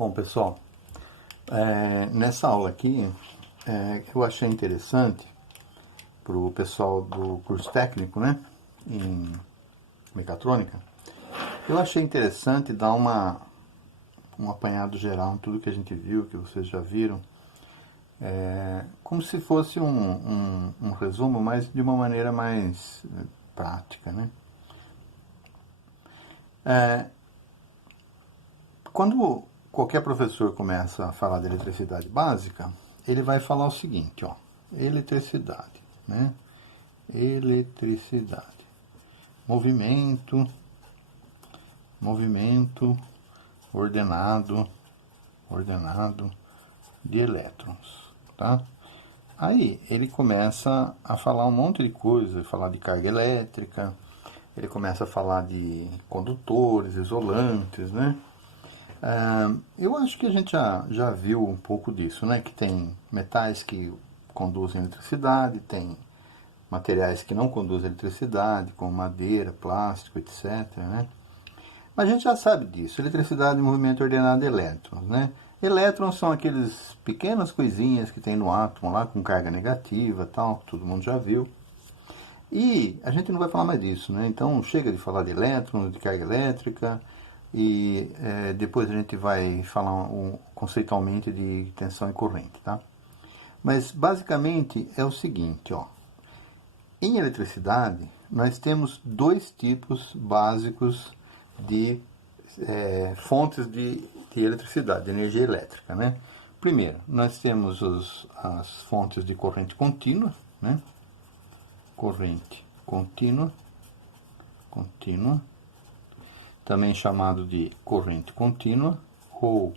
Bom, pessoal, nessa aula aqui, eu achei interessante para o pessoal do curso técnico, né, em mecatrônica, eu achei interessante dar um apanhado geral em tudo que a gente viu, que vocês já viram, como se fosse um resumo, mas de uma maneira mais prática, né. Quando qualquer professor começa a falar de eletricidade básica, ele vai falar o seguinte, ó, eletricidade, né? Eletricidade. Movimento ordenado de elétrons, tá? Aí ele começa a falar um monte de coisa, falar de carga elétrica, ele começa a falar de condutores, isolantes, né? Eu acho que a gente já viu um pouco disso, né? Que tem metais que conduzem eletricidade, tem materiais que não conduzem eletricidade, como madeira, plástico, etc. Né? Mas a gente já sabe disso, eletricidade e movimento ordenado de elétrons, né? Elétrons são aqueles pequenas coisinhas que tem no átomo lá, com carga negativa e tal, todo mundo já viu. E a gente não vai falar mais disso, né? Então chega de falar de elétrons, de carga elétrica, e depois a gente vai falar conceitualmente de tensão e corrente, tá? Mas basicamente é o seguinte, ó. Em eletricidade, nós temos dois tipos básicos de fontes de eletricidade, de energia elétrica, né? Primeiro, nós temos as fontes de corrente contínua, né? Corrente contínua, também chamado de corrente contínua, ou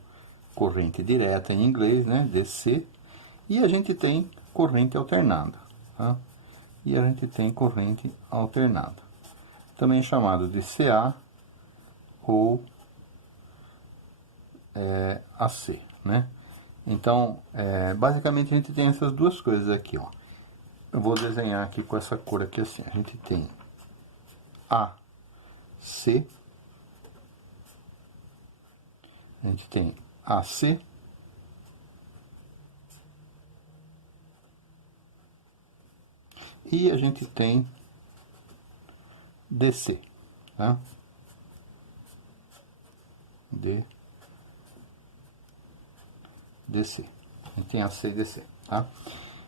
corrente direta em inglês, né? DC, e a gente tem corrente alternada, tá? E a gente tem corrente alternada, também chamado de CA ou AC, né? Então, basicamente a gente tem essas duas coisas aqui, ó. Eu vou desenhar aqui com essa cor aqui assim. A gente tem AC, a gente tem AC, e a gente tem DC, tá? DC. A gente tem AC e DC, tá?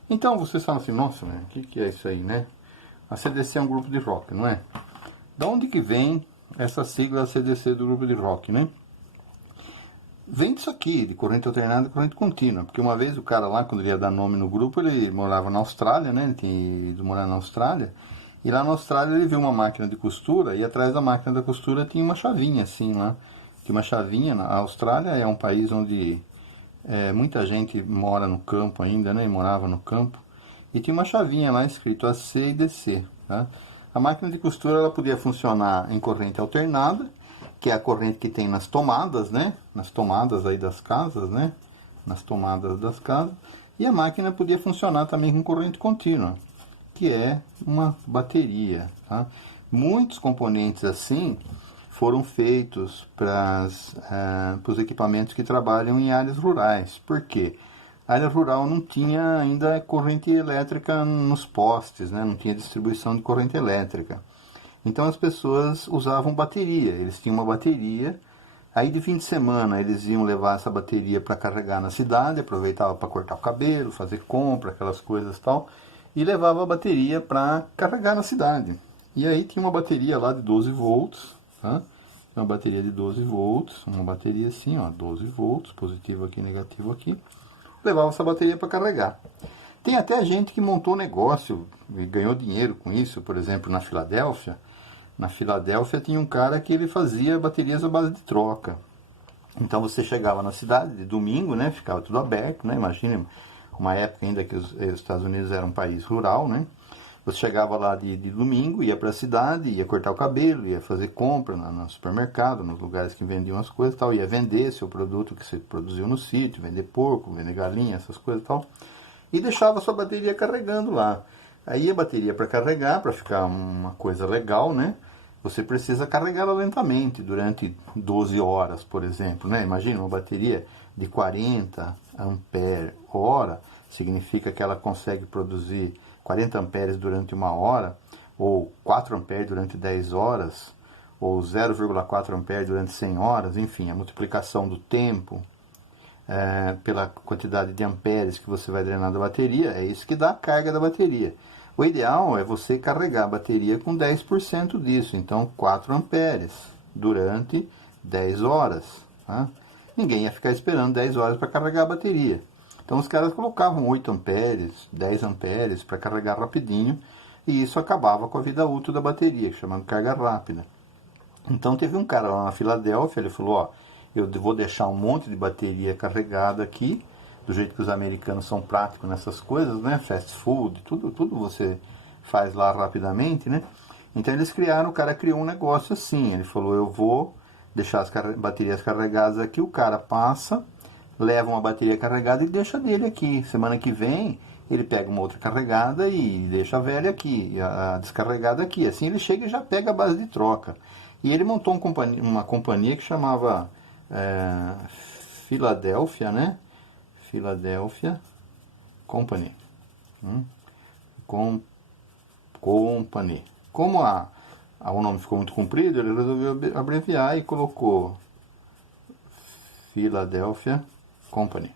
Então vocês falam assim, nossa, né? O que é isso aí, né? A CDC é um grupo de rock, não é? Da onde que vem essa sigla CDC do grupo de rock, né? Vem disso aqui, de corrente alternada e corrente contínua. Porque uma vez o cara lá, quando ele ia dar nome no grupo, ele morava na Austrália, né? Ele tinha ido morar na Austrália. E lá na Austrália ele viu uma máquina de costura e atrás da máquina da costura tinha uma chavinha assim lá. Tinha uma chavinha. A Austrália é um país onde muita gente mora no campo ainda, né? E morava no campo. E tinha uma chavinha lá escrito AC e DC, tá? A máquina de costura ela podia funcionar em corrente alternada, que é a corrente que tem nas tomadas, né? Nas tomadas aí das casas, né? Nas tomadas das casas. E a máquina podia funcionar também com corrente contínua, que é uma bateria, tá? Muitos componentes assim foram feitos para os equipamentos que trabalham em áreas rurais. Por quê? A área rural não tinha ainda corrente elétrica nos postes, né? Não tinha distribuição de corrente elétrica. Então as pessoas usavam bateria, eles tinham uma bateria, aí de fim de semana eles iam levar essa bateria para carregar na cidade, aproveitava para cortar o cabelo, fazer compra, aquelas coisas e tal, e levava a bateria para carregar na cidade. E aí tinha uma bateria lá de 12 volts, tá? Uma bateria de 12 volts, uma bateria assim, ó, 12 volts, positivo aqui, negativo aqui, levava essa bateria para carregar. Tem até gente que montou negócio e ganhou dinheiro com isso, por exemplo, na Filadélfia. Na Filadélfia tinha um cara que ele fazia baterias à base de troca. Então você chegava na cidade de domingo, né, ficava tudo aberto, né, imagine uma época ainda que os Estados Unidos era um país rural, né, você chegava lá de domingo, ia para a cidade, ia cortar o cabelo, ia fazer compra no supermercado, nos lugares que vendiam as coisas e tal, ia vender seu produto que você produziu no sítio, vender porco, vender galinha, essas coisas e tal, e deixava sua bateria carregando lá. Aí a bateria para carregar, para ficar uma coisa legal, né? você precisa carregá-la lentamente durante 12 horas, por exemplo, né? Imagina uma bateria de 40 ampere hora, significa que ela consegue produzir 40 amperes durante 1 hora, ou 4 amperes durante 10 horas, ou 0,4 ampere durante 100 horas, enfim, a multiplicação do tempo pela quantidade de amperes que você vai drenar da bateria, é isso que dá a carga da bateria. O ideal é você carregar a bateria com 10% disso, então 4 amperes durante 10 horas. Tá? Ninguém ia ficar esperando 10 horas para carregar a bateria. Então os caras colocavam 8 amperes, 10 amperes para carregar rapidinho, e isso acabava com a vida útil da bateria, chamando carga rápida. Então teve um cara lá na Filadélfia, ele falou, ó, eu vou deixar um monte de bateria carregada aqui, do jeito que os americanos são práticos nessas coisas, né? Fast food, tudo você faz lá rapidamente, né? Então eles criaram, o cara criou um negócio assim, ele falou, eu vou deixar as baterias carregadas aqui, o cara passa, leva uma bateria carregada e deixa dele aqui. Semana que vem ele pega uma outra carregada e deixa a velha aqui, a descarregada aqui. Assim ele chega e já pega a base de troca. E ele montou uma companhia que chamava Filadélfia, né? Philadelphia Company. Company. Como o nome ficou muito comprido, ele resolveu abreviar e colocou Philadelphia Company.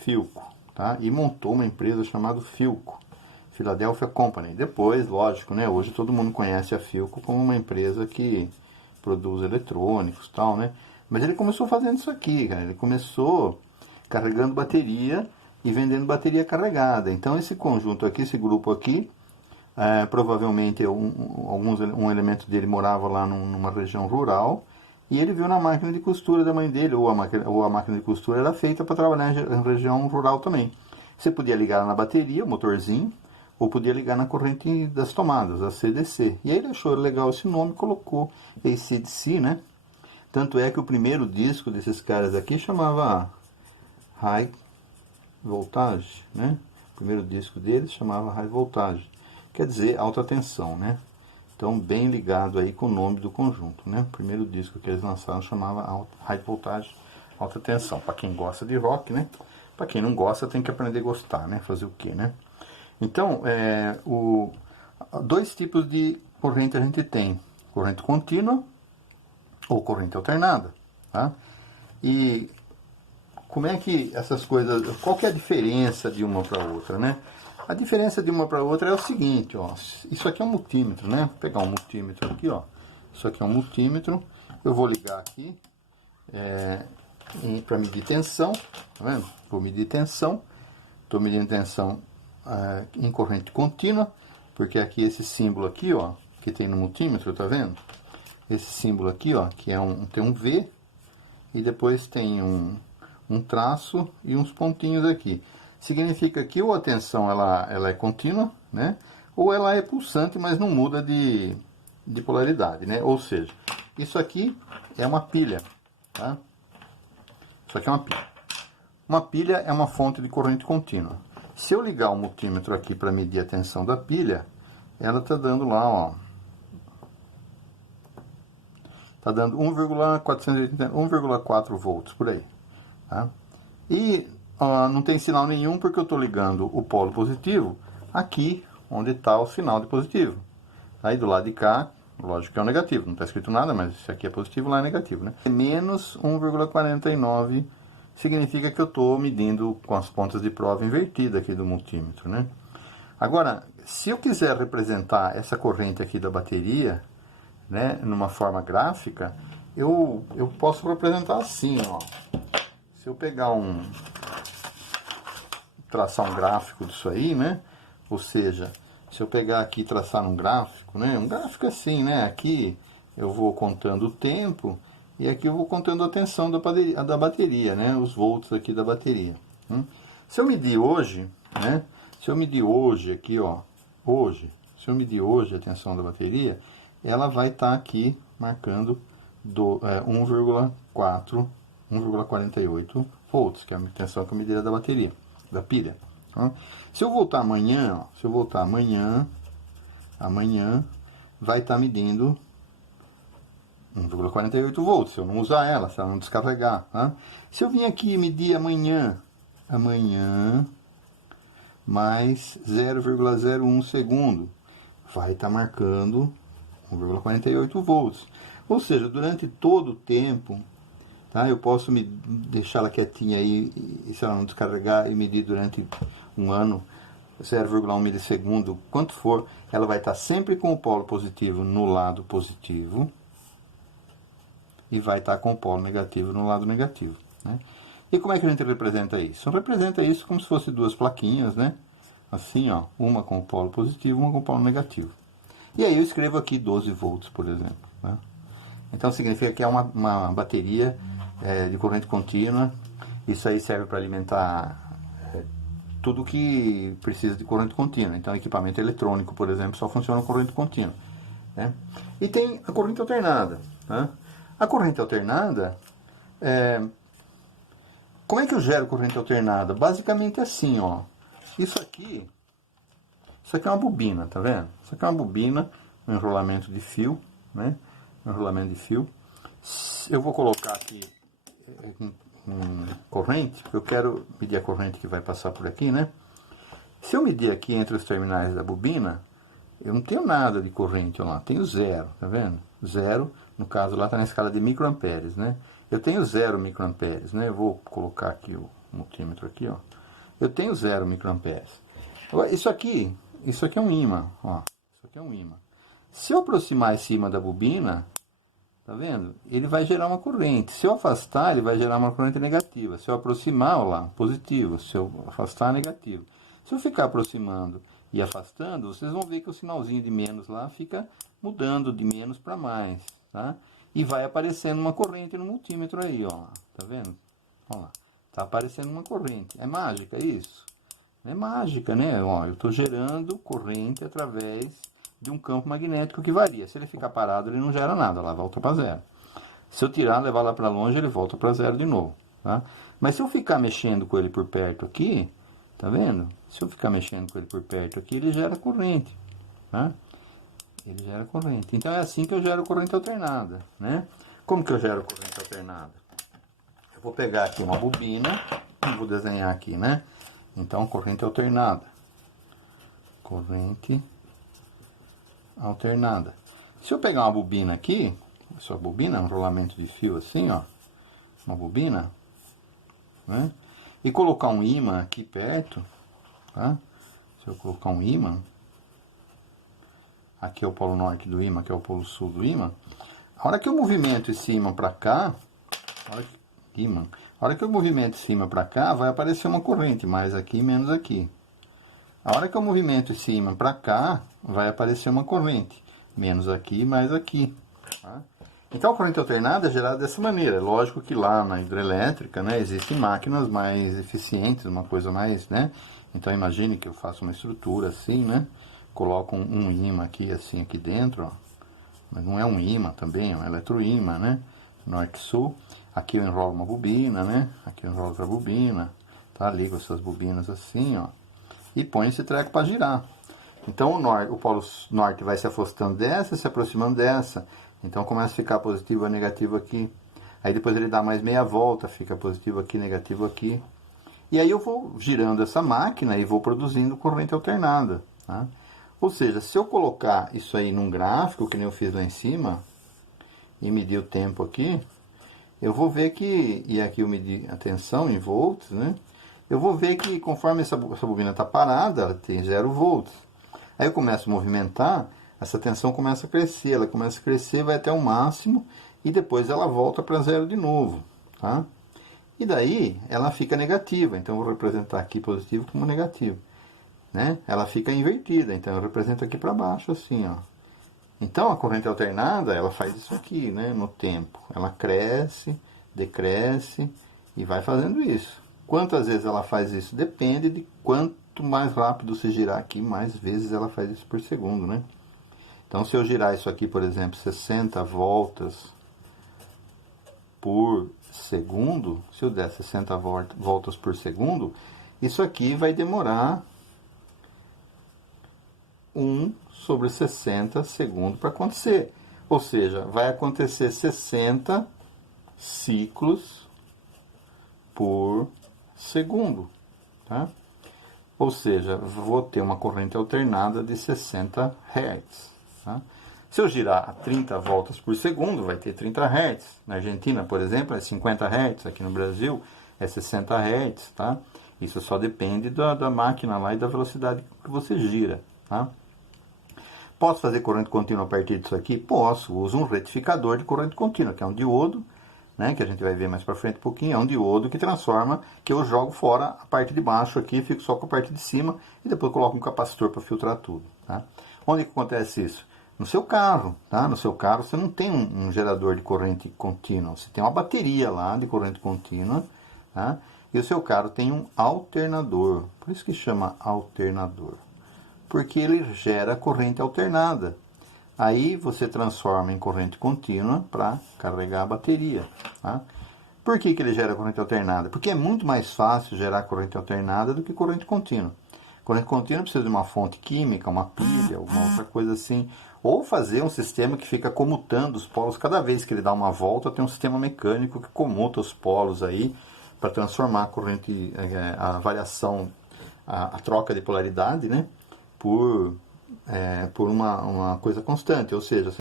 Philco. Tá? E montou uma empresa chamada Philco. Philadelphia Company. Depois, lógico, né? Hoje todo mundo conhece a Philco como uma empresa que produz eletrônicos e tal, né? Mas ele começou fazendo isso aqui, cara. Ele começou carregando bateria e vendendo bateria carregada. Então esse conjunto aqui, esse grupo aqui, provavelmente um elemento dele morava lá numa região rural, e ele viu na máquina de costura da mãe dele, ou a máquina de costura era feita para trabalhar em região rural também. Você podia ligar na bateria, o motorzinho, ou podia ligar na corrente das tomadas, a CDC. E aí ele achou legal esse nome, colocou AC/DC, né? Tanto é que o primeiro disco desses caras aqui chamava High Voltage, né? O primeiro disco deles chamava High Voltage, quer dizer alta tensão, né? Então bem ligado aí com o nome do conjunto, né? O primeiro disco que eles lançaram chamava High Voltage, alta tensão. Para quem gosta de rock, né? Para quem não gosta tem que aprender a gostar, né? Fazer o quê, né? Então, dois tipos de corrente a gente tem: corrente contínua ou corrente alternada, tá? E como é que essas coisas, qual que é a diferença de uma para outra, né? A diferença de uma para outra é o seguinte, ó, isso aqui é um multímetro, né? Vou pegar um multímetro aqui, ó, isso aqui é um multímetro, eu vou ligar aqui para medir tensão, tá vendo? Vou medir tensão, estou medindo tensão em corrente contínua, porque aqui esse símbolo aqui, ó, que tem no multímetro, tá vendo? Esse símbolo aqui, ó, que tem um V e depois tem um traço e uns pontinhos aqui. Significa que ou a tensão ela é contínua, né? Ou ela é pulsante, mas não muda de polaridade, né? Ou seja, isso aqui é uma pilha, tá? Isso aqui é uma pilha. Uma pilha é uma fonte de corrente contínua. Se eu ligar o multímetro aqui para medir a tensão da pilha, ela está dando lá, ó, está dando 1,4 volts por aí, tá? E não tem sinal nenhum porque eu estou ligando o polo positivo aqui onde está o sinal de positivo. Aí do lado de cá, lógico que é o negativo, não está escrito nada, mas se aqui é positivo, lá é negativo, né? Menos 1,49 significa que eu estou medindo com as pontas de prova invertida aqui do multímetro, né? Agora, se eu quiser representar essa corrente aqui da bateria, né, numa forma gráfica, eu posso representar assim, ó. Se eu pegar traçar um gráfico disso aí, né? Ou seja, se eu pegar aqui e traçar um gráfico, né? Um gráfico assim, né? Aqui eu vou contando o tempo e aqui eu vou contando a tensão da bateria, né? Os volts aqui da bateria. Se eu medir hoje, né? Se eu medir hoje aqui, ó, se eu medir hoje a tensão da bateria, ela vai estar aqui marcando 1,48 volts, que é a tensão que eu medirei da bateria, da pilha. Se eu voltar amanhã, ó, amanhã vai estar medindo 1,48 volts, se eu não usar ela, se ela não descarregar. Tá? Se eu vim aqui e medir amanhã mais 0,01 segundo, vai estar marcando 1,48 volts. Ou seja, durante todo o tempo, tá, eu posso me deixar ela quietinha aí, e se ela não descarregar, e medir durante um ano 0,1 milissegundo, quanto for, ela vai estar sempre com o polo positivo no lado positivo e vai estar com o polo negativo no lado negativo. Né? E como é que a gente representa isso? Representa isso como se fosse duas plaquinhas, né? Assim, ó, uma com o polo positivo, uma com o polo negativo. E aí eu escrevo aqui 12 volts, por exemplo. Né? Então significa que é uma bateria de corrente contínua. Isso aí serve para alimentar tudo que precisa de corrente contínua. Então equipamento eletrônico, por exemplo, só funciona com corrente contínua. Né? E tem a corrente alternada. Né? A corrente alternada, como é que eu gero corrente alternada? Basicamente assim, ó. Isso aqui é uma bobina, tá vendo? Isso aqui é uma bobina, um enrolamento de fio, né? Um enrolamento de fio. Eu vou colocar aqui corrente, porque eu quero medir a corrente que vai passar por aqui, né? Se eu medir aqui entre os terminais da bobina, eu não tenho nada de corrente, ó lá, tenho zero, tá vendo? Zero, no caso lá está na escala de microamperes, né? Eu tenho 0 microamperes, né? Eu vou colocar aqui o multímetro aqui, ó. Eu tenho 0 microamperes. Agora, isso aqui é um ímã, ó. Isso aqui é um ímã. Se eu aproximar esse ímã da bobina, tá vendo? Ele vai gerar uma corrente. Se eu afastar, ele vai gerar uma corrente negativa. Se eu aproximar, ó lá, positivo. Se eu afastar, negativo. Se eu ficar aproximando e afastando, vocês vão ver que o sinalzinho de menos lá fica mudando de menos para mais, tá? E vai aparecendo uma corrente no multímetro aí, ó. Tá vendo? Ó lá. Tá aparecendo uma corrente. É mágica isso? É mágica, né? Ó, eu estou gerando corrente através de um campo magnético que varia. Se ele ficar parado, ele não gera nada, lá volta para zero. Se eu tirar, levar lá para longe, ele volta para zero de novo, tá? Mas se eu ficar mexendo com ele por perto aqui, tá vendo? Se eu ficar mexendo com ele por perto aqui, ele gera corrente, tá? Ele gera corrente. Então é assim que eu gero corrente alternada, né? Como que eu gero corrente alternada? Eu vou pegar aqui uma bobina, vou desenhar aqui, né? Então, corrente alternada. Corrente alternada. Se eu pegar uma bobina aqui, essa bobina, um rolamento de fio assim, ó, uma bobina, né? E colocar um ímã aqui perto, tá? Se eu colocar um ímã, aqui é o polo norte do ímã, aqui é o polo sul do ímã. A hora que eu movimento esse ímã para cá, a hora que eu movimento esse ímã para cá, vai aparecer uma corrente, mais aqui, menos aqui. A hora que eu movimento esse ímã para cá, vai aparecer uma corrente, menos aqui, mais aqui. Tá? Então a corrente alternada é gerada dessa maneira. É lógico que lá na hidrelétrica, né, existem máquinas mais eficientes, uma coisa mais, né? Então imagine que eu faço uma estrutura assim, né? Coloco um ímã aqui, assim, aqui dentro, ó. Mas não é um ímã também, é um eletroímã, né? Norte-sul. Aqui eu enrolo uma bobina, né? Aqui eu enrolo outra bobina, tá? Ligo essas bobinas assim, ó. E põe esse treco para girar. Então o polo norte vai se afastando dessa, se aproximando dessa. Então começa a ficar positivo ou negativo aqui. Aí depois ele dá mais meia volta, fica positivo aqui, negativo aqui. E aí eu vou girando essa máquina e vou produzindo corrente alternada, tá? Ou seja, se eu colocar isso aí num gráfico, que nem eu fiz lá em cima, e medir o tempo aqui, eu vou ver que, e aqui eu medi a tensão em volts, né? Eu vou ver que conforme essa bobina está parada, ela tem 0 volts. Aí eu começo a movimentar, essa tensão começa a crescer, ela começa a crescer, vai até o máximo, e depois ela volta para zero de novo, tá? E daí ela fica negativa, então eu vou representar aqui positivo como negativo, né? Ela fica invertida, então eu represento aqui para baixo assim, ó. Então a corrente alternada, ela faz isso aqui, né, no tempo. Ela cresce, decresce e vai fazendo isso. Quantas vezes ela faz isso? Depende de quanto mais rápido se girar aqui, mais vezes ela faz isso por segundo, né? Então se eu girar isso aqui, por exemplo, 60 voltas por segundo, se eu der 60 voltas por segundo, isso aqui vai demorar 1/60 segundo para acontecer. Ou seja, vai acontecer 60 ciclos por segundo, tá? Ou seja, vou ter uma corrente alternada de 60 Hz. Tá? Se eu girar a 30 voltas por segundo, vai ter 30 Hz. Na Argentina, por exemplo, é 50 Hz. Aqui no Brasil é 60 Hz. Tá? Isso só depende da máquina lá e da velocidade que você gira. Tá? Posso fazer corrente contínua a partir disso aqui? Posso. Uso um retificador de corrente contínua, que é um diodo, né, que a gente vai ver mais para frente um pouquinho. É um diodo que transforma, que eu jogo fora a parte de baixo aqui, fico só com a parte de cima e depois coloco um capacitor para filtrar tudo. Tá? Onde que acontece isso? No seu carro. Tá? No seu carro você não tem um gerador de corrente contínua, você tem uma bateria lá de corrente contínua, tá? E o seu carro tem um alternador, por isso que chama alternador. Porque ele gera corrente alternada. Aí você transforma em corrente contínua para carregar a bateria. Tá? Por que ele gera corrente alternada? Porque é muito mais fácil gerar corrente alternada do que corrente contínua. Corrente contínua precisa de uma fonte química, uma pilha, alguma outra coisa assim. Ou fazer um sistema que fica comutando os polos. Cada vez que ele dá uma volta, tem um sistema mecânico que comuta os polos aí para transformar a corrente, a variação, a troca de polaridade, né? Por uma coisa constante, ou seja,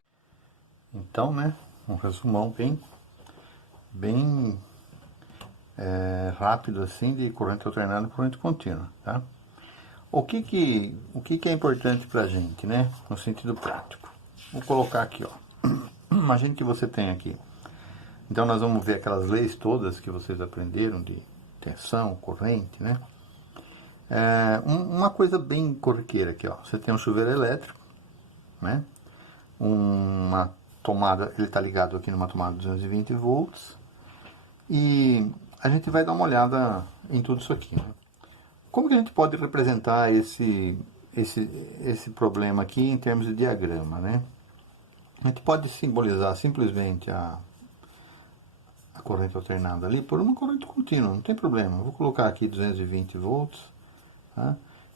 então, né, um resumão bem rápido assim de corrente alternada e corrente contínua, tá? O que é importante para a gente, né, no sentido prático? Vou colocar aqui, ó, imagine que você tem aqui, então nós vamos ver aquelas leis todas que vocês aprenderam de tensão, corrente, né? Uma coisa bem corriqueira aqui, ó. Você tem um chuveiro elétrico, né? Uma tomada, ele está ligado aqui numa tomada de 220 volts. E a gente vai dar uma olhada em tudo isso aqui, né? Como que a gente pode representar esse problema aqui em termos de diagrama, né? A gente pode simbolizar simplesmente a corrente alternada ali por uma corrente contínua, não tem problema. Eu vou colocar aqui 220 volts. Tá?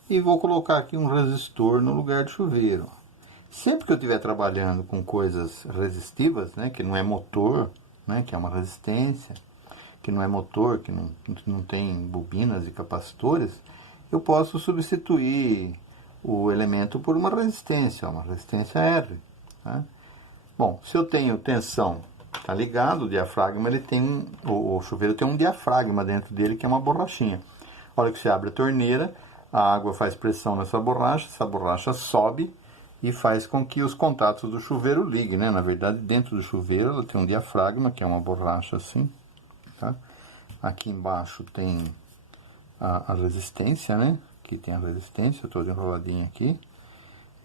E vou colocar aqui um resistor no lugar de chuveiro. Sempre que eu estiver trabalhando com coisas resistivas, né, que não é motor, né, que é uma resistência, que não é motor, que não tem bobinas e capacitores, eu posso substituir o elemento por uma resistência R. Tá? Bom, se eu tenho tensão, tá ligado, o diafragma, ele tem o chuveiro tem um diafragma dentro dele que é uma borrachinha. A hora que você abre a torneira, a água faz pressão nessa borracha, essa borracha sobe e faz com que os contatos do chuveiro liguem, né? Na verdade, dentro do chuveiro ela tem um diafragma, que é uma borracha assim, tá? Aqui embaixo tem a resistência, né? Aqui tem a resistência, toda enroladinha aqui.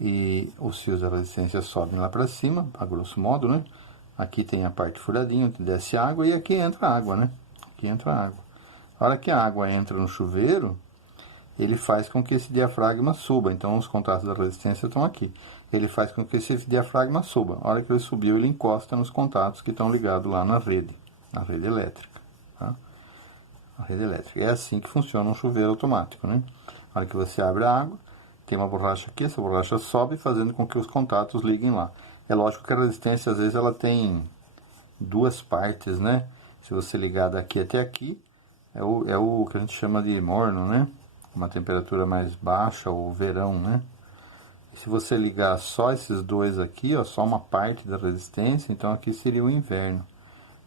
E os fios da resistência sobem lá para cima, a grosso modo, né? Aqui tem a parte furadinha, onde desce água, e aqui entra a água, né? Aqui entra a água. A hora que a água entra no chuveiro, ele faz com que esse diafragma suba. Então, os contatos da resistência estão aqui. Ele faz com que esse diafragma suba. A hora que ele subiu, ele encosta nos contatos que estão ligados lá na rede elétrica. Tá? A rede elétrica. É assim que funciona um chuveiro automático, né? A hora que você abre a água, tem uma borracha aqui, essa borracha sobe, fazendo com que os contatos liguem lá. É lógico que a resistência, às vezes, ela tem duas partes, né? Se você ligar daqui até aqui, é o que a gente chama de morno, né? Uma temperatura mais baixa, ou verão, né? E se você ligar só esses dois aqui, ó, só uma parte da resistência, então aqui seria o inverno.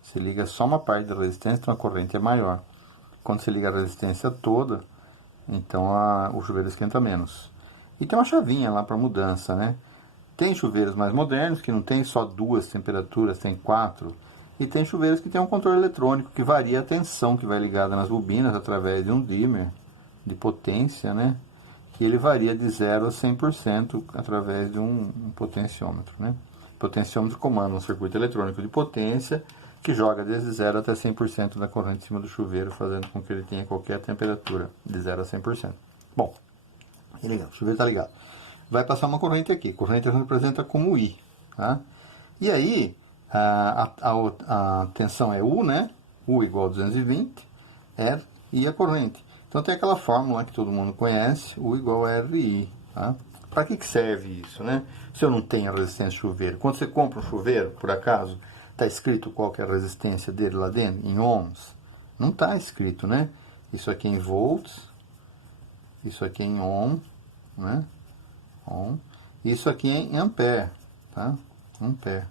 Você liga só uma parte da resistência, então a corrente é maior. Quando você liga a resistência toda, então o chuveiro esquenta menos. E tem uma chavinha lá para mudança, né? Tem chuveiros mais modernos, que não tem só duas temperaturas, tem 4. E tem chuveiros que tem um controle eletrônico, que varia a tensão que vai ligada nas bobinas através de um dimmer de potência, né? Que ele varia de 0 a 100% através de um potenciômetro, né? Potenciômetro comanda um circuito eletrônico de potência que joga desde 0 até 100% da corrente em cima do chuveiro, fazendo com que ele tenha qualquer temperatura, de 0 a 100%. Bom, é legal, o chuveiro está ligado. Vai passar uma corrente aqui, corrente representa como I, tá? E aí, a tensão é U, né? U igual a 220, R e a corrente. Então tem aquela fórmula que todo mundo conhece, U igual a RI, tá? Para que serve isso, né? Se eu não tenho a resistência de chuveiro. Quando você compra um chuveiro, por acaso, está escrito qual que é a resistência dele lá dentro, em ohms? Não está escrito, né? Isso aqui é em volts, isso aqui é em ohm, né? Ohm. Isso aqui é em ampere, tá? Ampere.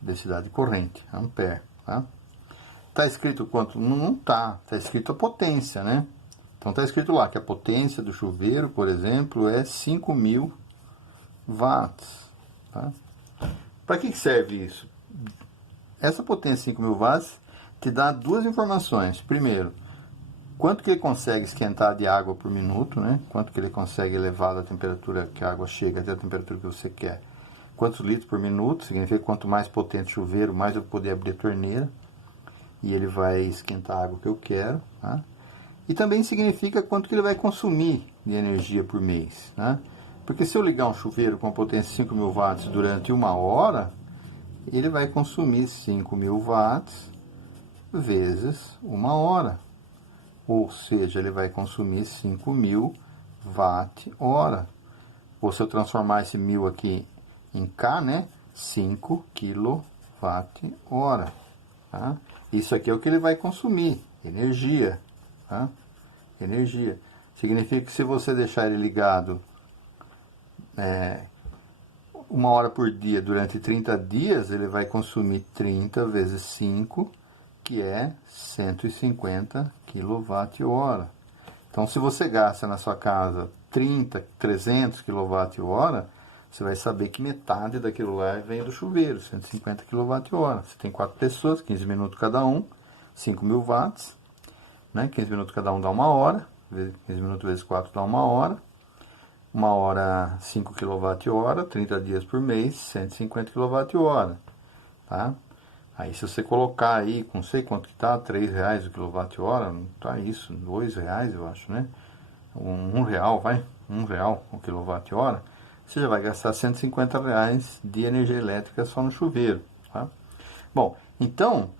Densidade de corrente, ampere, tá? Está escrito quanto? Não está. Está escrito a potência, né? Então está escrito lá que a potência do chuveiro, por exemplo, é 5.000 watts. Tá? Para que serve isso? Essa potência 5.000 watts te dá duas informações. Primeiro, quanto que ele consegue esquentar de água por minuto, né? Quanto que ele consegue elevar a temperatura que a água chega até a temperatura que você quer. Quantos litros por minuto, significa que quanto mais potente o chuveiro, mais eu vou poder abrir a torneira. E ele vai esquentar a água que eu quero, tá? E também significa quanto que ele vai consumir de energia por mês, né? Porque se eu ligar um chuveiro com potência de 5.000 watts durante 1 hora, ele vai consumir 5.000 watts vezes 1 hora. Ou seja, ele vai consumir 5.000 watt-hora. Ou se eu transformar esse 1.000 aqui em K, né? 5 kWh. Tá? Isso aqui é o que ele vai consumir, energia. Tá? Energia. Significa que se você deixar ele ligado 1 hora por dia durante 30 dias, ele vai consumir 30 vezes 5, que é 150 kWh. Então, se você gasta na sua casa 300 kWh, você vai saber que metade daquilo lá vem do chuveiro, 150 kWh. Você tem 4 pessoas, 15 minutos cada um, 5.000 watts, né? 15 minutos cada um dá 1 hora, 15 minutos vezes 4 dá 1 hora. 1 hora, 5 kWh, 30 dias por mês, 150 kWh. Tá? Aí se você colocar aí, com não sei quanto que tá, R$3 o kWh, não tá isso, R$2 eu acho, né? R$1, vai, R$1 o kWh, você já vai gastar R$150 de energia elétrica só no chuveiro. Tá? Bom, então,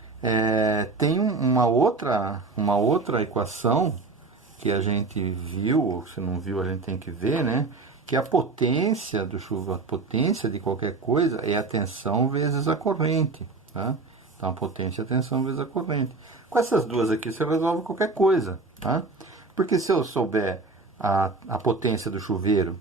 tem uma outra equação que a gente viu, ou se não viu a gente tem que ver, né? Que a potência do chuveiro, a potência de qualquer coisa é a tensão vezes a corrente, tá? Então a potência é a tensão vezes a corrente. Com essas duas aqui você resolve qualquer coisa, tá? Porque se eu souber a potência do chuveiro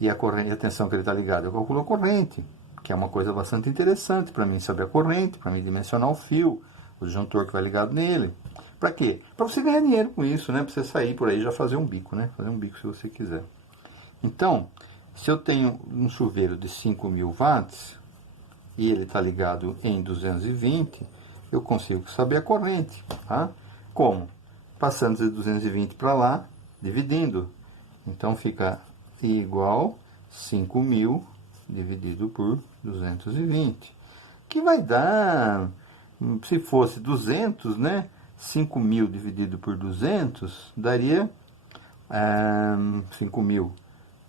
e a corrente, a tensão que ele está ligado, eu calculo a corrente, que é uma coisa bastante interessante para mim saber a corrente, para mim dimensionar o fio, o disjuntor que vai ligado nele. Para quê? Para você ganhar dinheiro com isso, né? Para você sair por aí e já fazer um bico, né? Fazer um bico se você quiser. Então, se eu tenho um chuveiro de 5.000 watts e ele está ligado em 220, eu consigo saber a corrente, tá? Como? Passando de 220 para lá, dividindo. Então, fica I igual 5.000 dividido por 220. Que vai dar, se fosse 200, né? 5.000 dividido por 200 daria 5.000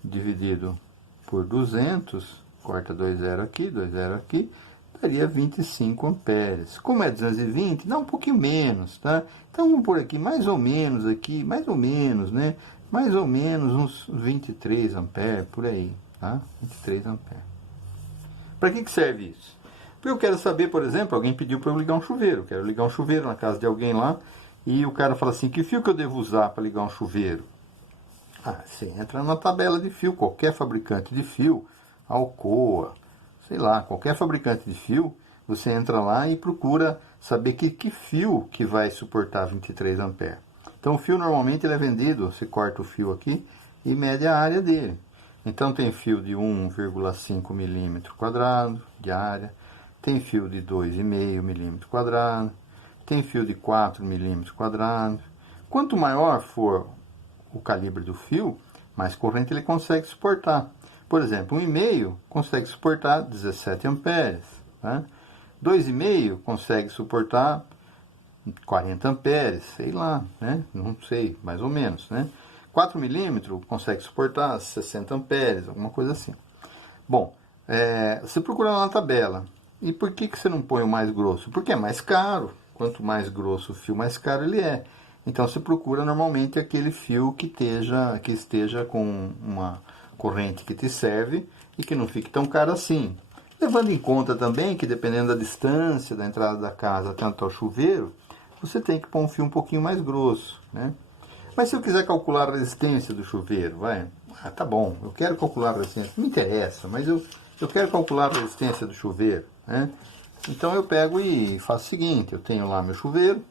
dividido por 200, corta 2 zero aqui, 2 zero aqui, daria 25 amperes. Como é 220, dá um pouquinho menos, tá? Então vamos por aqui, mais ou menos aqui, mais ou menos, né? Mais ou menos uns 23 amperes, por aí, tá? 23 amperes. Para que serve isso? Porque eu quero saber, por exemplo, alguém pediu para eu ligar um chuveiro. Quero ligar um chuveiro na casa de alguém lá. E o cara fala assim, que fio que eu devo usar para ligar um chuveiro? Ah, você entra na tabela de fio. Qualquer fabricante de fio, Alcoa, sei lá, qualquer fabricante de fio, você entra lá e procura saber que fio que vai suportar 23 amperes. Então o fio normalmente ele é vendido, você corta o fio aqui e mede a área dele. Então tem fio de 1,5 milímetro quadrado de área. Tem fio de 2,5 milímetros quadrados, tem fio de 4 milímetros quadrados. Quanto maior for o calibre do fio, mais corrente ele consegue suportar. Por exemplo, 1,5 consegue suportar 17 amperes. Né? 2,5 consegue suportar 40 amperes, sei lá, né? Não sei, mais ou menos. Né? 4 milímetros consegue suportar 60 amperes, alguma coisa assim. Bom, você procura lá na tabela. E por que você não põe o mais grosso? Porque é mais caro. Quanto mais grosso o fio, mais caro ele é. Então você procura normalmente aquele fio que esteja com corrente que te serve e que não fique tão cara assim. Levando em conta também que dependendo da distância da entrada da casa tanto ao chuveiro, você tem que pôr um fio um pouquinho mais grosso, né? Mas se eu quiser calcular a resistência do chuveiro, tá bom, eu quero calcular a resistência, não me interessa, mas eu quero calcular a resistência do chuveiro, né? Então eu pego e faço o seguinte, eu tenho lá meu chuveiro,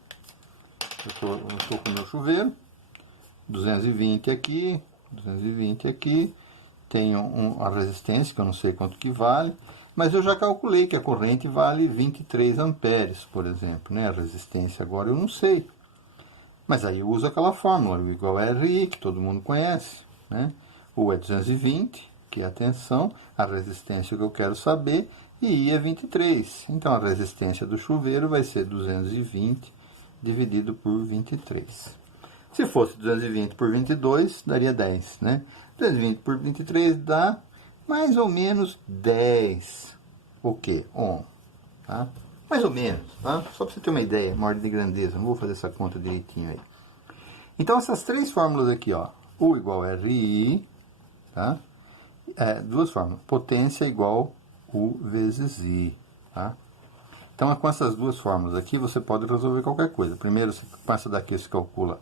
eu estou com o meu chuveiro, 220 aqui, 220 aqui, tenho a resistência, que eu não sei quanto que vale, mas eu já calculei que a corrente vale 23 amperes, por exemplo, né? A resistência agora eu não sei. Mas aí eu uso aquela fórmula, U igual a RI, que todo mundo conhece, né? U é 220, que é a tensão, a resistência que eu quero saber, e I é 23. Então a resistência do chuveiro vai ser 220 dividido por 23. Se fosse 220 por 22, daria 10, né? 220 por 23 dá mais ou menos 10. O quê? Ohm, tá? Mais ou menos, tá? Só para você ter uma ideia, uma ordem de grandeza. Não vou fazer essa conta direitinho aí. Então, essas três fórmulas aqui, ó. U igual a RI, tá? Duas fórmulas. Potência igual U vezes I, tá? Então, com essas duas fórmulas aqui, você pode resolver qualquer coisa. Primeiro, com essa daqui, você calcula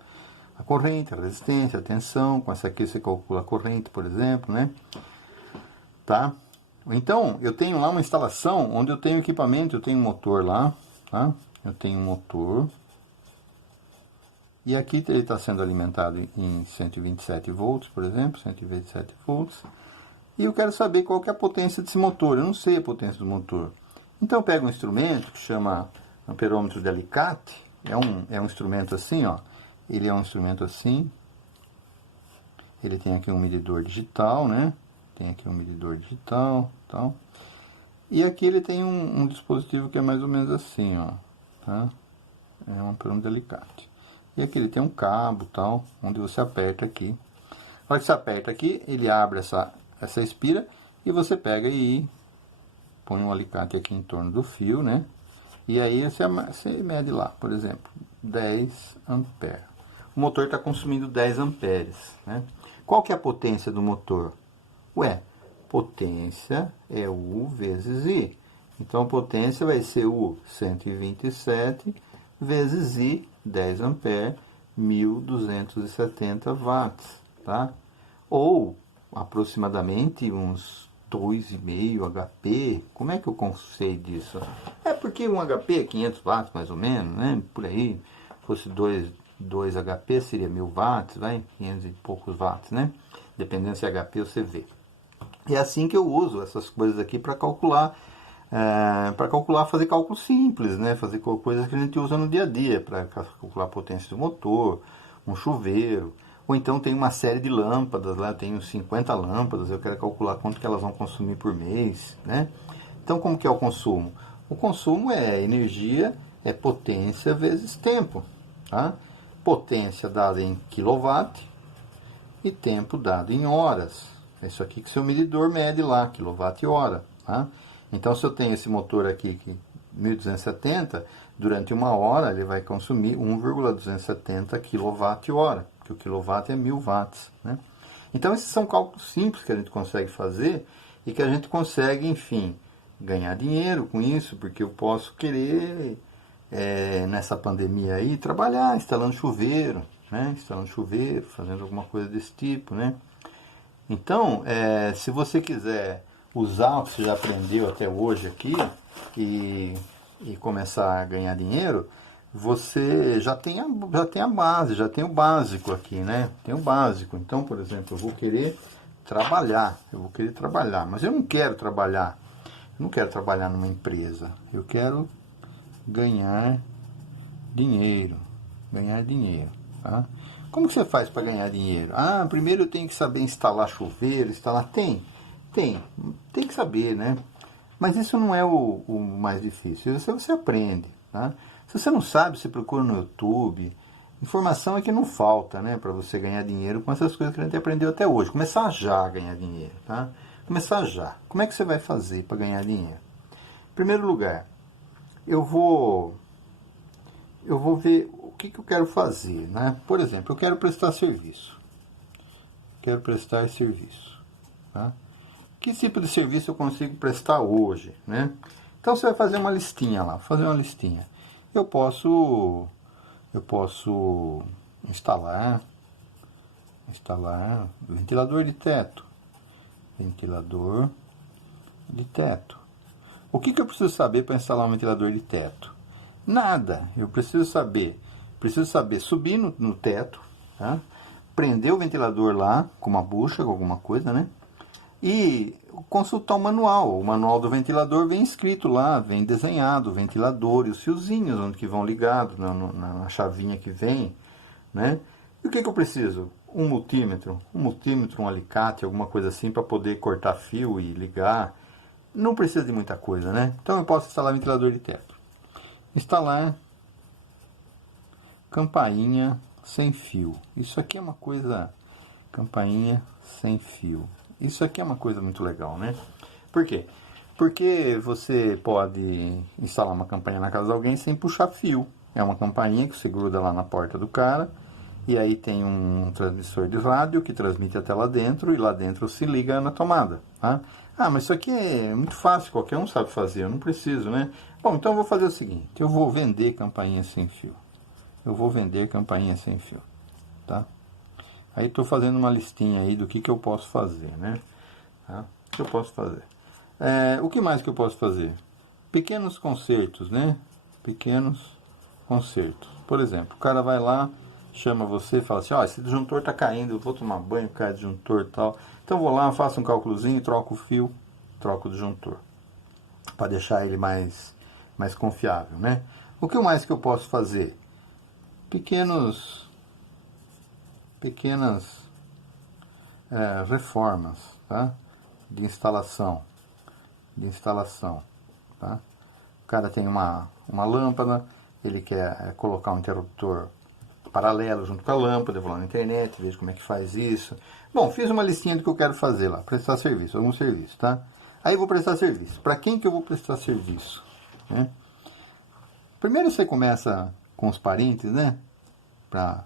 a corrente, a resistência, a tensão. Com essa aqui, você calcula a corrente, por exemplo, né? Tá? Então, eu tenho lá uma instalação onde eu tenho equipamento, eu tenho um motor lá, tá? Eu tenho um motor. E aqui ele está sendo alimentado em 127 volts, por exemplo, 127 volts. E eu quero saber qual que é a potência desse motor. Eu não sei a potência do motor. Então eu pego um instrumento que chama amperômetro de alicate. É um instrumento assim, ó. Ele é um instrumento assim. Ele tem aqui um medidor digital, né? Tem aqui um medidor digital, tal. E aqui ele tem um dispositivo que é mais ou menos assim, ó. Tá? É um amperômetro de alicate. E aqui ele tem um cabo, tal, onde você aperta aqui. Na hora que você aperta aqui, ele abre essa espira e você pega e põe um alicate aqui em torno do fio, né? E aí você mede lá, por exemplo, 10 amperes. O motor está consumindo 10 amperes, né? Qual que é a potência do motor? Ué, potência é U vezes I. Então a potência vai ser U 127 vezes I, 10 amperes, 1270 watts, tá? Ou aproximadamente uns 2,5 HP. Como é que eu sei disso? É porque um HP é 500 watts mais ou menos, né? Por aí, se fosse 2 HP seria 1000 watts, vai? 500 e poucos watts, né? Dependendo se é HP ou CV. É assim que eu uso essas coisas aqui para calcular, fazer cálculos simples, né? Fazer coisas que a gente usa no dia a dia, para calcular a potência do motor, um chuveiro, ou então tem uma série de lâmpadas, lá eu tenho 50 lâmpadas, eu quero calcular quanto que elas vão consumir por mês, né? Então como que é o consumo? O consumo é energia, é potência vezes tempo, tá? Potência dada em quilowatt e tempo dado em horas. É isso aqui que seu medidor mede lá, quilowatt-hora, tá? Então, se eu tenho esse motor aqui, 1270, durante uma hora ele vai consumir 1,270 kWh, porque o quilowatt é 1000 watts, né? Então, esses são cálculos simples que a gente consegue fazer e que a gente consegue, enfim, ganhar dinheiro com isso, porque eu posso querer, nessa pandemia aí, trabalhar instalando chuveiro, né? Instalando chuveiro, fazendo alguma coisa desse tipo, né? Então, se você quiser usar o que você já aprendeu até hoje aqui e começar a ganhar dinheiro, você já tem a base, já tem o básico aqui, né? Tem o básico. Então, por exemplo, eu vou querer trabalhar, mas eu não quero trabalhar numa empresa, eu quero ganhar dinheiro, tá? Como que você faz para ganhar dinheiro? Ah, primeiro eu tenho que saber instalar chuveiro, Tem que saber, né? Mas isso não é o mais difícil, isso você aprende, tá? Se você não sabe, você procura no YouTube. Informação é que não falta, né? Para você ganhar dinheiro com essas coisas que a gente aprendeu até hoje. Começar já a ganhar dinheiro, tá? Começar já. Como é que você vai fazer para ganhar dinheiro? Em primeiro lugar, eu vou ver o que eu quero fazer, né? Por exemplo, eu quero prestar serviço. tá? Que tipo de serviço eu consigo prestar hoje, né? Então você vai fazer uma listinha lá, fazer uma listinha. Eu posso instalar ventilador de teto, ventilador de teto. O que eu preciso saber para instalar um ventilador de teto? Nada. Eu preciso saber subir no teto, tá? Prender o ventilador lá com uma bucha, com alguma coisa, né? E consultar o manual do ventilador vem escrito lá, vem desenhado o ventilador e os fiozinhos onde que vão ligados na chavinha que vem, né? E o que eu preciso? Um multímetro, um alicate, alguma coisa assim para poder cortar fio e ligar. Não precisa de muita coisa, né? Então eu posso instalar ventilador de teto. Instalar campainha sem fio. Isso aqui é uma coisa... Campainha sem fio. Isso aqui é uma coisa muito legal, né? Por quê? Porque você pode instalar uma campainha na casa de alguém sem puxar fio. É uma campainha que você gruda lá na porta do cara. E aí tem um transmissor de rádio que transmite até lá dentro. E lá dentro se liga na tomada, tá? Ah, mas isso aqui é muito fácil, qualquer um sabe fazer, eu não preciso, né? Bom, então eu vou fazer o seguinte, eu vou vender campainha sem fio. Eu vou vender campainha sem fio, tá? Aí estou fazendo uma listinha aí do que eu posso fazer, né? Tá? O que eu posso fazer? O que mais que eu posso fazer? Pequenos consertos, né? Pequenos consertos. Por exemplo, o cara vai lá, chama você e fala assim, ó, esse disjuntor tá caindo, eu vou tomar banho, cai o disjuntor e tal. Então vou lá, faço um cálculozinho, troco o fio, troco o disjuntor. Para deixar ele mais confiável, né? O que mais que eu posso fazer? Pequenas reformas, tá? De instalação, tá? O cara tem uma lâmpada, ele quer colocar um interruptor paralelo junto com a lâmpada, eu vou lá na internet, vejo como é que faz isso. Bom, fiz uma listinha do que eu quero fazer lá, prestar serviço, algum serviço, tá? Aí eu vou prestar serviço. Para quem que eu vou prestar serviço? Né? Primeiro você começa com os parentes, né? Pra,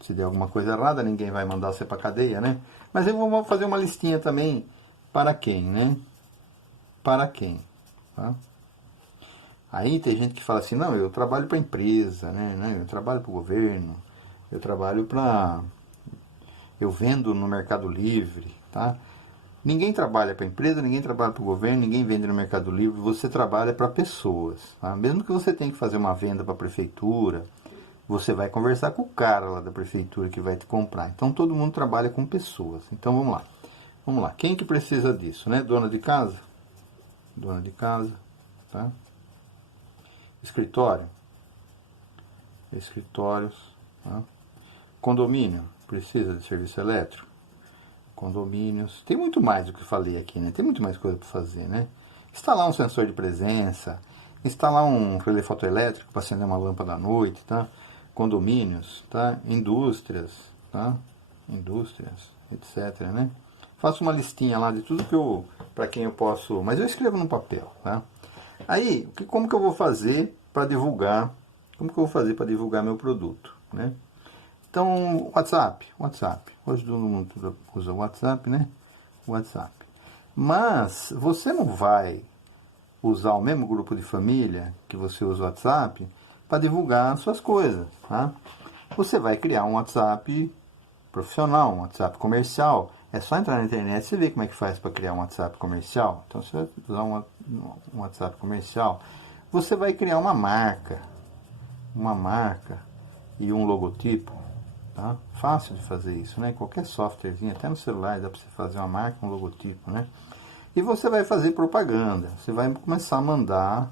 se der alguma coisa errada, ninguém vai mandar você para cadeia, né? Mas eu vou fazer uma listinha também para quem, né? Para quem, tá? Aí tem gente que fala assim, não, eu trabalho para empresa, né? Eu trabalho para o governo, eu vendo no Mercado Livre, tá? Ninguém trabalha para a empresa, ninguém trabalha para o governo, ninguém vende no Mercado Livre, você trabalha para pessoas, tá? Mesmo que você tenha que fazer uma venda para a prefeitura, você vai conversar com o cara lá da prefeitura que vai te comprar. Então todo mundo trabalha com pessoas. Então vamos lá. Vamos lá. Quem que precisa disso, né? Dona de casa? Dona de casa, tá? Escritório? Escritórios, tá? Condomínio? Precisa de serviço elétrico? Condomínios. Tem muito mais do que eu falei aqui, né? Tem muito mais coisa para fazer, né? Instalar um sensor de presença, instalar um relé fotoelétrico para acender uma lâmpada à noite, tá? Condomínios, tá? Indústrias, tá? Indústrias, etc, né? Faço uma listinha lá de tudo que eu, para quem eu posso, mas eu escrevo no papel, tá? Aí, como que eu vou fazer para divulgar? Como que eu vou fazer para divulgar meu produto, né? Então, WhatsApp. Hoje todo mundo usa WhatsApp, né? WhatsApp. Mas você não vai usar o mesmo grupo de família que você usa o WhatsApp para divulgar suas coisas, tá? Você vai criar um WhatsApp profissional, um WhatsApp comercial. É só entrar na internet e ver como é que faz para criar um WhatsApp comercial. Então, você vai usar um WhatsApp comercial. Você vai criar uma marca e um logotipo, tá? Fácil de fazer isso, né? Qualquer softwarezinho, até no celular dá para você fazer uma marca, um logotipo, né? E você vai fazer propaganda. Você vai começar a mandar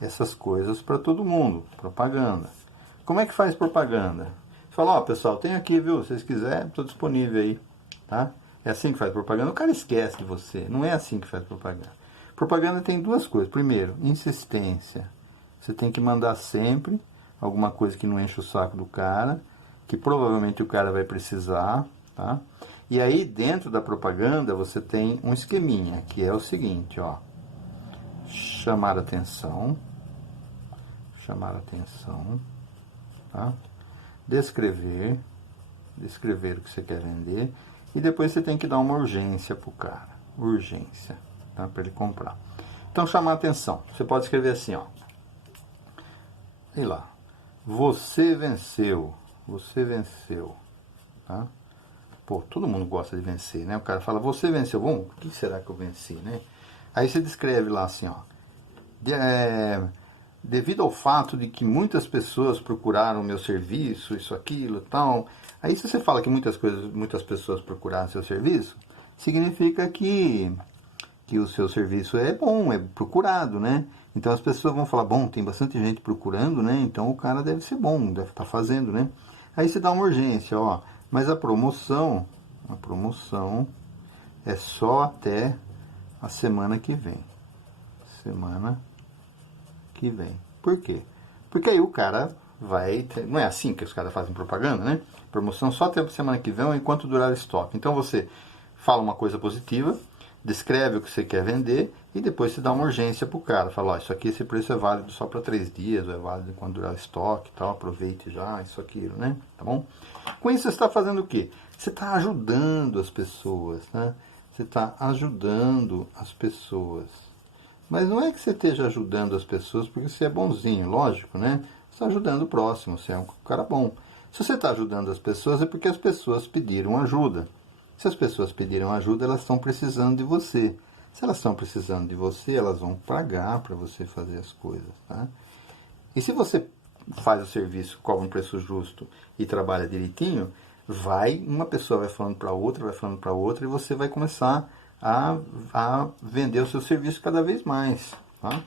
essas coisas para todo mundo, propaganda. Como é que faz propaganda? Você fala, ó, pessoal, tem aqui, viu? Se vocês quiserem, estou disponível aí, tá? É assim que faz propaganda. O cara esquece de você. Não é assim que faz propaganda. Propaganda tem duas coisas. Primeiro, insistência. Você tem que mandar sempre alguma coisa que não enche o saco do cara, que provavelmente o cara vai precisar, tá? E aí, dentro da propaganda, você tem um esqueminha, que é o seguinte, ó. Chamar atenção, tá? Descrever o que você quer vender e depois você tem que dar uma urgência pro cara. Urgência, tá? Para ele comprar. Então, chamar a atenção. Você pode escrever assim, ó. Sei lá. Você venceu. Você venceu. Tá? Pô, todo mundo gosta de vencer, né? O cara fala, você venceu. Bom, o que será que eu venci, né? Aí você descreve lá assim, ó. Devido ao fato de que muitas pessoas procuraram o meu serviço, isso, aquilo, tal. Aí se você fala que muitas pessoas procuraram seu serviço, significa que o seu serviço é bom, é procurado, né? Então as pessoas vão falar, bom, tem bastante gente procurando, né? Então o cara deve ser bom, deve estar fazendo, né? Aí você dá uma urgência, ó. Mas a promoção é só até a semana que vem. Semana que vem. Por quê? Porque aí o cara vai... Não é assim que os caras fazem propaganda, né? Promoção só até a semana que vem ou enquanto durar o estoque. Então você fala uma coisa positiva, descreve o que você quer vender e depois você dá uma urgência pro cara. Fala, ó, isso aqui, esse preço é válido só para 3 dias, ou é válido quando durar o estoque e tal, aproveite já, isso, aquilo, né? Tá bom? Com isso você está fazendo o quê? Você está ajudando as pessoas, né? Você está ajudando as pessoas. Mas não é que você esteja ajudando as pessoas porque você é bonzinho, lógico, né? Você está ajudando o próximo, você é um cara bom. Se você está ajudando as pessoas é porque as pessoas pediram ajuda. Se as pessoas pediram ajuda, elas estão precisando de você. Se elas estão precisando de você, elas vão pagar para você fazer as coisas, tá? E se você faz o serviço, cobra um preço justo e trabalha direitinho, uma pessoa vai falando para outra e você vai começar a vender o seu serviço cada vez mais, tá?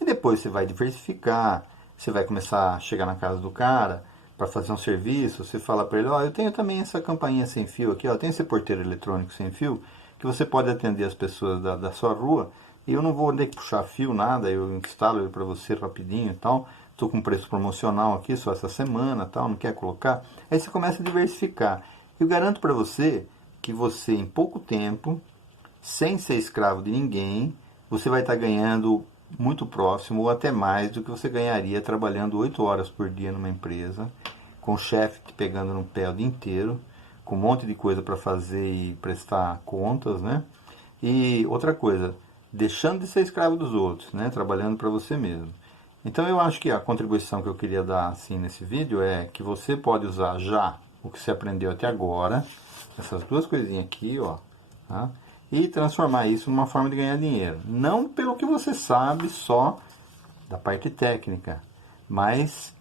E depois você vai diversificar, você vai começar a chegar na casa do cara para fazer um serviço, você fala para ele, ó, eu tenho também essa campainha sem fio aqui, ó, tem esse porteiro eletrônico sem fio, que você pode atender as pessoas da sua rua, e eu não vou ter que puxar fio, nada, eu instalo ele para você rapidinho e tal, estou com preço promocional aqui, só essa semana, tal, não quer colocar? Aí você começa a diversificar. Eu garanto para você que você, em pouco tempo, sem ser escravo de ninguém, você vai estar ganhando muito próximo ou até mais do que você ganharia trabalhando 8 horas por dia numa empresa, com o chefe te pegando no pé o dia inteiro, com um monte de coisa para fazer e prestar contas, né? E outra coisa, deixando de ser escravo dos outros, né? Trabalhando para você mesmo. Então eu acho que a contribuição que eu queria dar assim nesse vídeo é que você pode usar já o que você aprendeu até agora, essas duas coisinhas aqui, ó, tá? E transformar isso numa forma de ganhar dinheiro. Não pelo que você sabe só da parte técnica, mas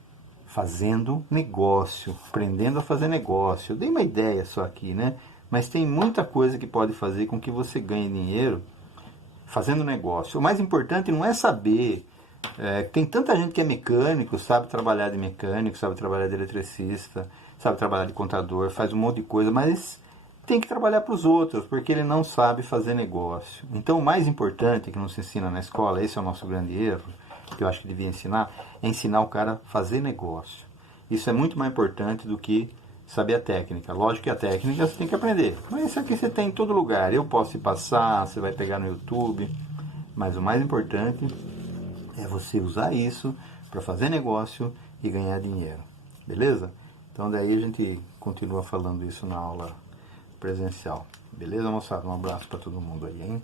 fazendo negócio, aprendendo a fazer negócio. Eu dei uma ideia só aqui, né? Mas tem muita coisa que pode fazer com que você ganhe dinheiro fazendo negócio. O mais importante não é saber. Tem tanta gente que é mecânico, sabe trabalhar de mecânico, sabe trabalhar de eletricista, sabe trabalhar de contador, faz um monte de coisa, mas tem que trabalhar para os outros, porque ele não sabe fazer negócio. Então o mais importante que não se ensina na escola, esse é o nosso grande erro, que eu acho que devia ensinar, é ensinar o cara a fazer negócio. Isso é muito mais importante do que saber a técnica. Lógico que a técnica você tem que aprender, mas isso aqui você tem em todo lugar. Eu posso te passar, você vai pegar no YouTube, mas o mais importante é você usar isso para fazer negócio e ganhar dinheiro. Beleza? Então daí a gente continua falando isso na aula presencial. Beleza, moçada? Um abraço para todo mundo aí, hein?